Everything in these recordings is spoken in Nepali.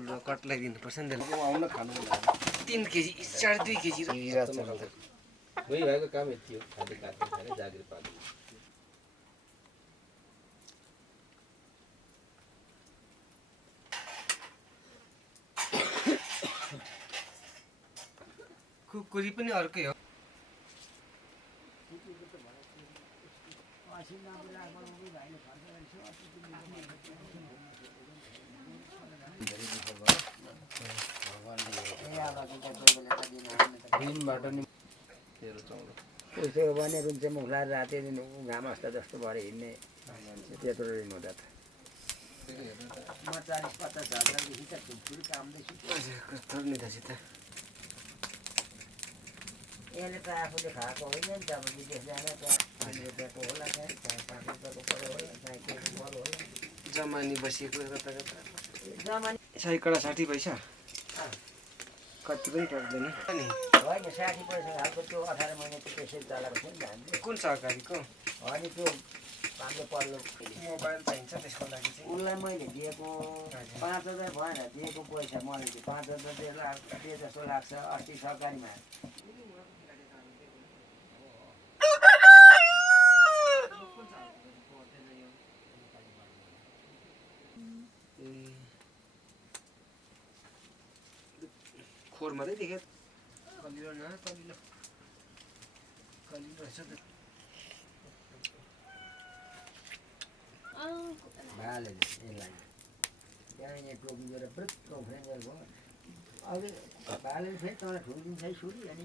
फुल कट लगाइदिनुपर्छ नि त आउन खानु 3 केजी 2.5 केजी भएको काम यति हो खाली काट्ने खाने जागिर पाल्नु कुकुरी पनि अर्कै हो उसो भने रुम चाहिँ मुखला राति घाम अस्ता जस्तो भएर हिँड्ने त्यत्रो ऋण हुँदा त म 40-50 हजारदेखि त ठुल्ठुलो कामदैछु यसले त आफूले खाएको होइन नि त अब विदेश जान त्यहाँ 5 रुपियाँको होला त्यहाँ 5 रुपियाँको पऱ्यो होला त्यहाँ केही मल होला जमानी बसिएको कता कता जमानी सैकडा 60 पैसा कति पनि पर्दैन अनि होइन 60 पैसा खालको त्यो 18 महिना त्यो त्यसरी चलाएको थियो नि हामीले कुन सहकारीको अनि त्यो हाम्रो पल्लो मोबाइल चाहिन्छ त्यसको लागि चाहिँ उसलाई मैले दिएको 5000 भएन दिएको पैसा मैले 5000 दिए जस्तो लाग्छ अस्ति सरकारीमा खोर मात्रै देख्यो कलिलो न कलिलो रहेछ त भाले यसलाई त्यहाँ टोपी गरेर ब्रुक्क उफ्रेन्जर भयो अघि भाले फेरि तँलाई ठुलिदिन्छ है सुरी अनि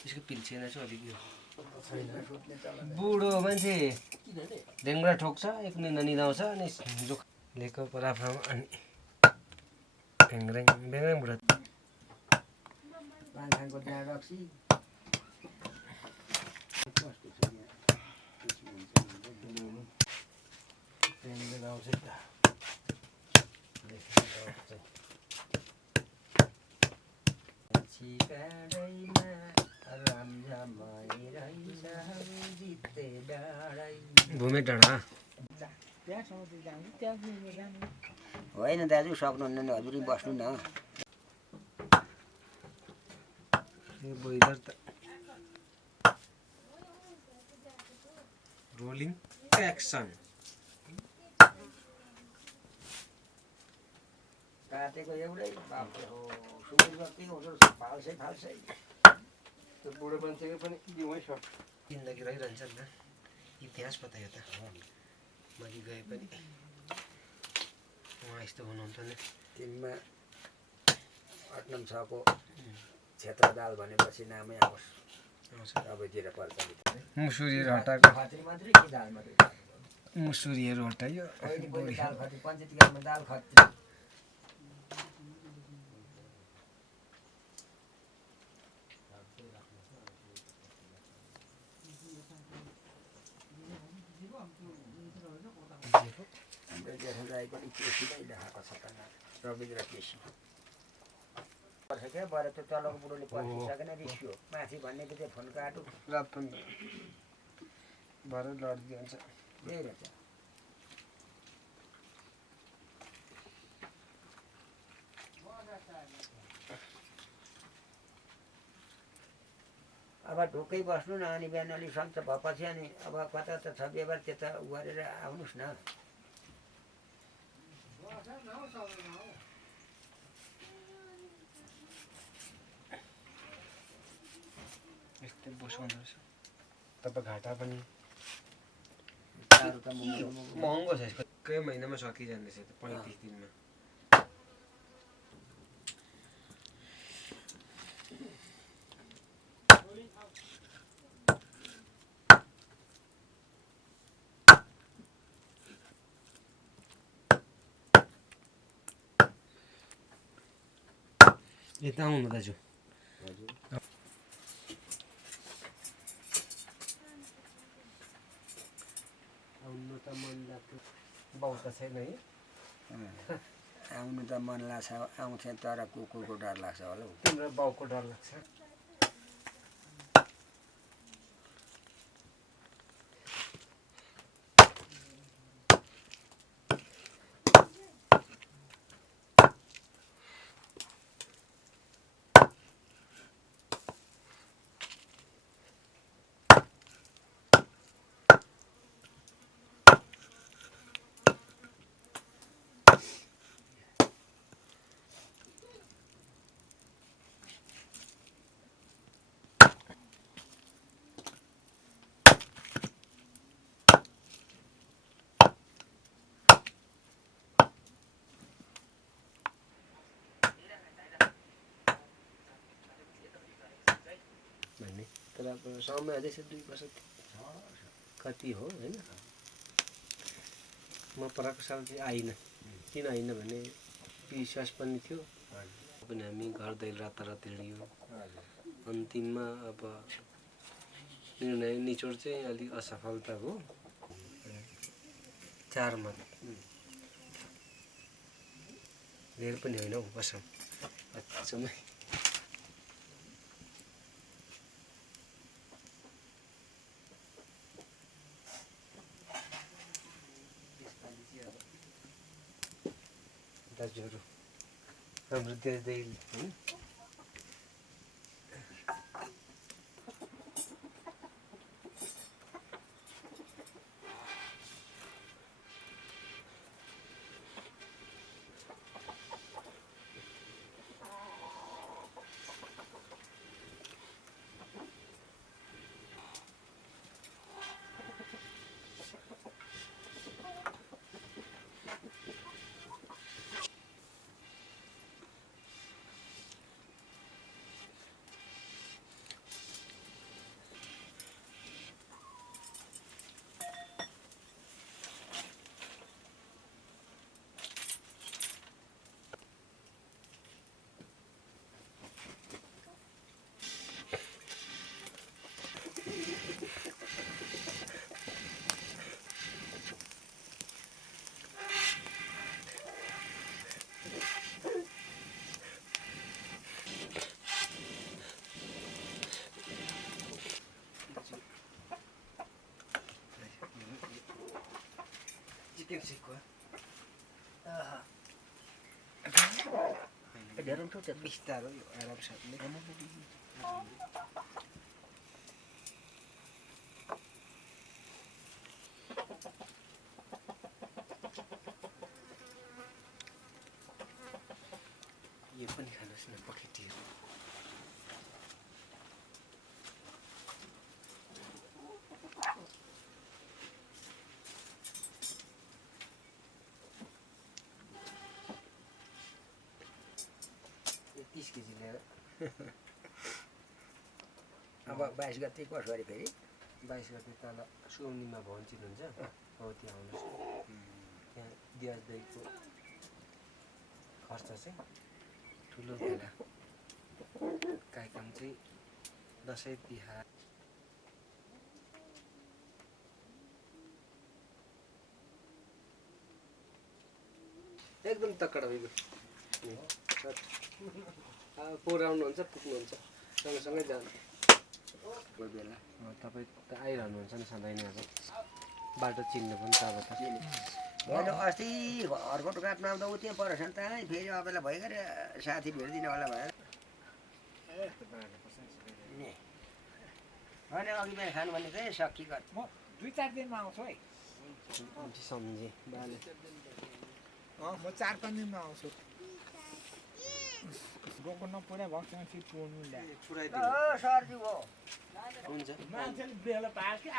त्यसको पिल्छेन छ अलिक यो बुढो मान्छे ढेङ्ग्रा ठोक्छ एक निन्दा निदाउँछ अनि लेको पराफामा अनि ढेङ्ग्रा बुढा पाँचखानको त्यहाँ रक्सी भूमि डाँडा होइन दाजु सक्नुहुन्न नि हजुर बस्नु न रोलिङ एक्सन काटेको एउटै बाप्रे हो सुरुमा के हुन्छ फाल्सै त्यो बुढो मान्छेको पनि जिउमै छ जिन्दगी रहिरहन्छ नि त इतिहास पता यो त माथि गए पनि उहाँ यस्तो हुनुहुन्थ्यो नि तिनमा 896 को क्षेत्र दाल भनेपछि नामै आओस् सबैतिर प्रचलित मुसुरीहरू हटाएको खत्री मात्रै के दाल मात्रै मुसुरीहरू हटायो दाल खत्री पञ्चायत दाल खत्री हाम्रो जेठो राई पनि केसीलाई देखाएको छ त रविन्द्र केसी क्या भरे त्यो तलको बुढोले पर्खिसकेन रिस्यो माथि भन्ने बित्तिकै फोन काटु रात पनि भरे लडिदिन्छ त्यही रहेछ अब ढुक्कै बस्नु न अनि बिहान अलिक सन्च भएपछि अनि अब कता त छ व्यवहार त्यता गरेर आउनुहोस् न यस्तै बसाउनु रहेछ तपाईँ घाटा पनि महँगो छ यसको एकै महिनामा सकिजाँदैछ त 35 दिनमा यता आउनु दाजु हजुर आउनु त मन लाग्थ्यो बाउ त छैन है आउनु त मन लाग्छ आउँछ तर कुकुरको डर लाग्छ होला हौ तिम्रो बाउको डर लाग्छ भन्ने तर अब समय अझै 2 वर्ष कति हो होइन म पराको साल चाहिँ आइनँ किन आइनँ भने विश्वास पनि थियो पनि हामी घर दैलो रातारात हिँड्यो अन्तिममा अब निर्णय निचोड चाहिँ अलिक असफलता हो 4 मा धेरै पनि होइन हौ बसौँ अचम्मै दाजुहरू हाम्रो देशदेखि होइन चिकन सिक्को धेरै ठुलो त्यो बिस्तारो यो आराम साथले यो पनि खानुहोस् न पखेटीहरू यो 30 केजी लिएर अब 22 गते कसो गरे फेरि 22 गते तल सुम्निमा भवन चिन्नुहुन्छ हो त्यहाँ आउनुहोस् त्यहाँ दियाज दैको खर्च चाहिँ ठुलो खेला कार्यक्रम चाहिँ दसैँ तिहार एकदम तकड भइगयो पोहोर आउनुहुन्छ पुग्नुहुन्छ सँगसँगै जानु कोही बेला तपाईँ त आइरहनुहुन्छ नि सधैँ नै अब बाटो चिन्नु पनि त अब त होइन अस्ति घरको काट्नु आउँदा ऊ त्यहाँ परेछ नि त फेरि अबेला भइगयो साथी भेटिदिनु होला भनेर होइन अघि बिहान खानु भने चाहिँ सक्की गर्छ म 2-4 दिनमा आउँछु है सम्झेँ बाले म 4-5 दिनमा आउँछु गएको नपुरा भएको छैन फेरि पुर्नु ल्याए पुऱ्याइदिनु सरजी हो हुन्छ मान्छेले बेला पायो कि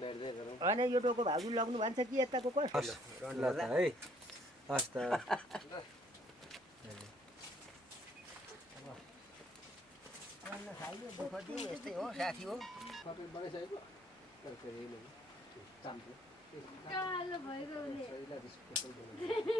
भेट्दै गरौँ होइन यो टोको भाउजू लग्नु भन्छ कि यताको कस्तो ल त है हस् त दुःख दियो यस्तै हो साथी हो तपाईँ बनाइसकेको तर फेरि कालो भइगयो भने चाम्पो